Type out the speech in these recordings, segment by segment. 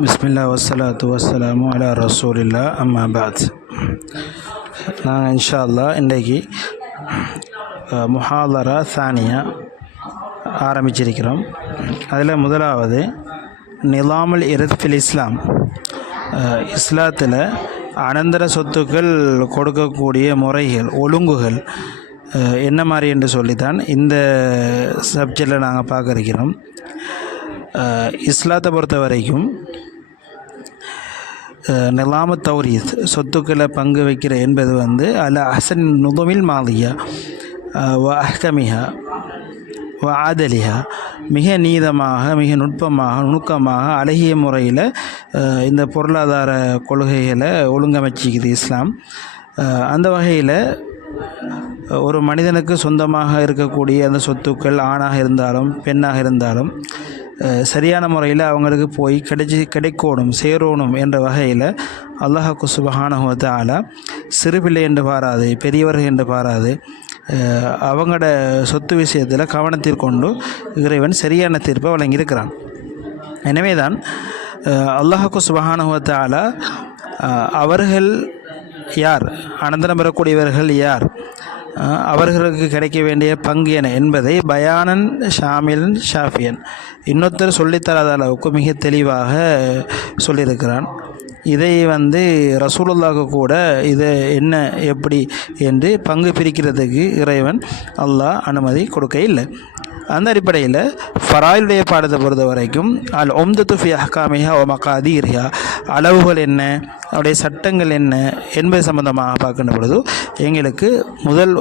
பிஸ்மில்லா வஸ்ஸலாத்து வஸ்ஸலாமு அலா ரசூலில்லா அம்மா பாத். நாங்கள் இன்ஷா அல்லாஹ் இன்றைக்கு முஹாதரா சானியா ஆரம்பிச்சிருக்கிறோம். அதில் முதலாவது நிலாமுல் இர்த் ஃபில் இஸ்லாம், இஸ்லாத்தில் அனந்தர சொத்துக்கள் கொடுக்கக்கூடிய முறைகள் ஒழுங்குகள் என்ன மாதிரி என்று சொல்லித்தான் இந்த சப்ஜெக்டில் நாங்கள் பார்க்க இருக்கிறோம். இஸ்லாத்தை பொறுத்த வரைக்கும் நிலாம தௌரீத் சொத்துக்களை பங்கு வைக்கிற என்பது அல அஹ்சன் நுதுமில் மாதியா வ அஹ்கமிஹா வ ஆதலிஹா, மிக நீதமாக மிக நுணுக்கமாக அழகிய முறையில் இந்த பொருளாதார கொள்கைகளை ஒழுங்கமைச்சிக்குது இஸ்லாம். அந்த வகையில் ஒரு மனிதனுக்கு சொந்தமாக இருக்கக்கூடிய அந்த சொத்துக்கள் ஆணாக இருந்தாலும் பெண்ணாக இருந்தாலும் சரியான முறையில் அவங்களுக்கு போய் கிடைக்கணும் சேரணும் என்ற வகையில் அல்லாஹ் சுப்ஹானஹு வ தஆலா சிறு பிள்ளை என்று பாராது, பெரியவர்கள் என்று பாராது, அவங்களோட சொத்து விஷயத்தில் கவனத்திற்கொண்டு இறைவன் சரியான தீர்ப்பை வழங்கியிருக்கிறான். எனவே தான் அல்லாஹ் சுப்ஹானஹு வ தஆலா அவர்கள் யார், அனந்தரம் பெறக்கூடியவர்கள் யார், அவர்களுக்கு கிடைக்க வேண்டிய பங்கு என என்பதை பயானன் ஷாமிலன் ஷாஃபியன் இன்னொருத்தர் சொல்லித்தராத அளவுக்கு மிக தெளிவாக சொல்லியிருக்கிறான். இதை ரசூலுல்லாஹ்க்கு கூட இதை என்ன எப்படி என்று பங்கு பிரிக்கிறதுக்கு இறைவன் அல்லாஹ் அனுமதி கொடுக்க இல்லை. அந்த அடிப்படையில் ஃபராயிலுடைய பாடத்தை பொறுத்த வரைக்கும் அல் உம்தத்து ஃபி அஹ்காமிஹா வ மகாதீரிஹா, அளவுகள் என்ன, அவருடைய சட்டங்கள் என்ன என்பது சம்பந்தமாக பார்க்கின்ற பொழுது எங்களுக்கு முதல்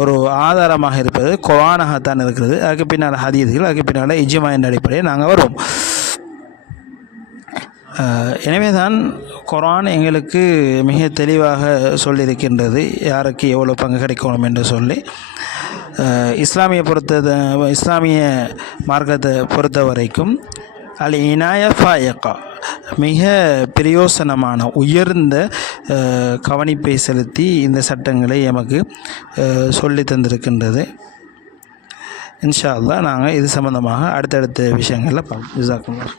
ஒரு ஆதாரமாக இருப்பது குர்ஆனாகத்தான் இருக்கிறது. அதுக்கு பின்னால் ஹதீஸ்கள், அதுக்கு பின்னால் இஜ்மா என்ற அடிப்படையில் நாங்கள் வருவோம். எனவே தான் குர்ஆன் எங்களுக்கு மிக தெளிவாக சொல்லியிருக்கின்றது யாருக்கு எவ்வளோ பங்கு கிடைக்கணும் என்று சொல்லி. இஸ்லாமிய மார்க்கத்தை பொறுத்த வரைக்கும் அல் இனாயா ஃபாயிகா, மிக பிரயோசனமான உயர்ந்த கவனிப்பை செலுத்தி இந்த சட்டங்களை எமக்கு சொல்லி தந்திருக்கின்றது. இன்ஷா அல்லாஹ் நாங்கள் இது சம்பந்தமாக அடுத்தடுத்த விஷயங்களில் பார்ப்போம். ஜஸாக்குமுல்லாஹ்.